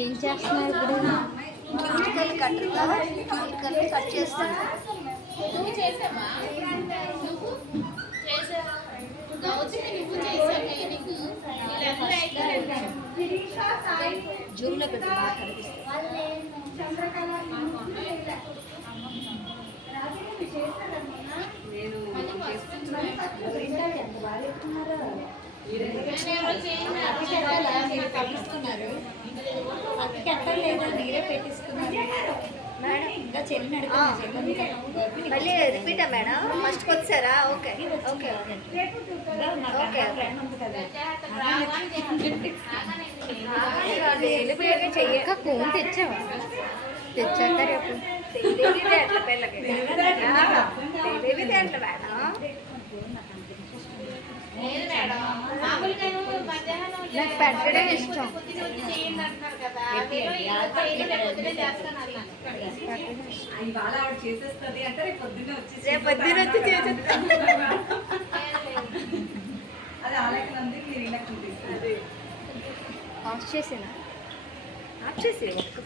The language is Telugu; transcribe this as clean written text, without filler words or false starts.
ఏం చేస్తున్నారు ఇప్పుడు? కట్ చేస్తాను. జూమ్లో పెట్టి మీరే పెట్టిస్తున్నారు మేడం. ఇంకా చెల్లి మళ్ళీ రిపీటా మేడం? ఫస్ట్కి వచ్చారా? ఓకే ఓకే ఓకే ఇంకా కోన్ తెచ్చావా? తెచ్చాక రేపు ఎట్లా పిల్లకి ఎట్లా మేడం? నాకు పెట్టడం ఇష్టం. రేపు పొద్దున వచ్చి చేసేస్తాను. ఆఫ్ చేసేనా? ఆఫ్ చేసి ఒక్క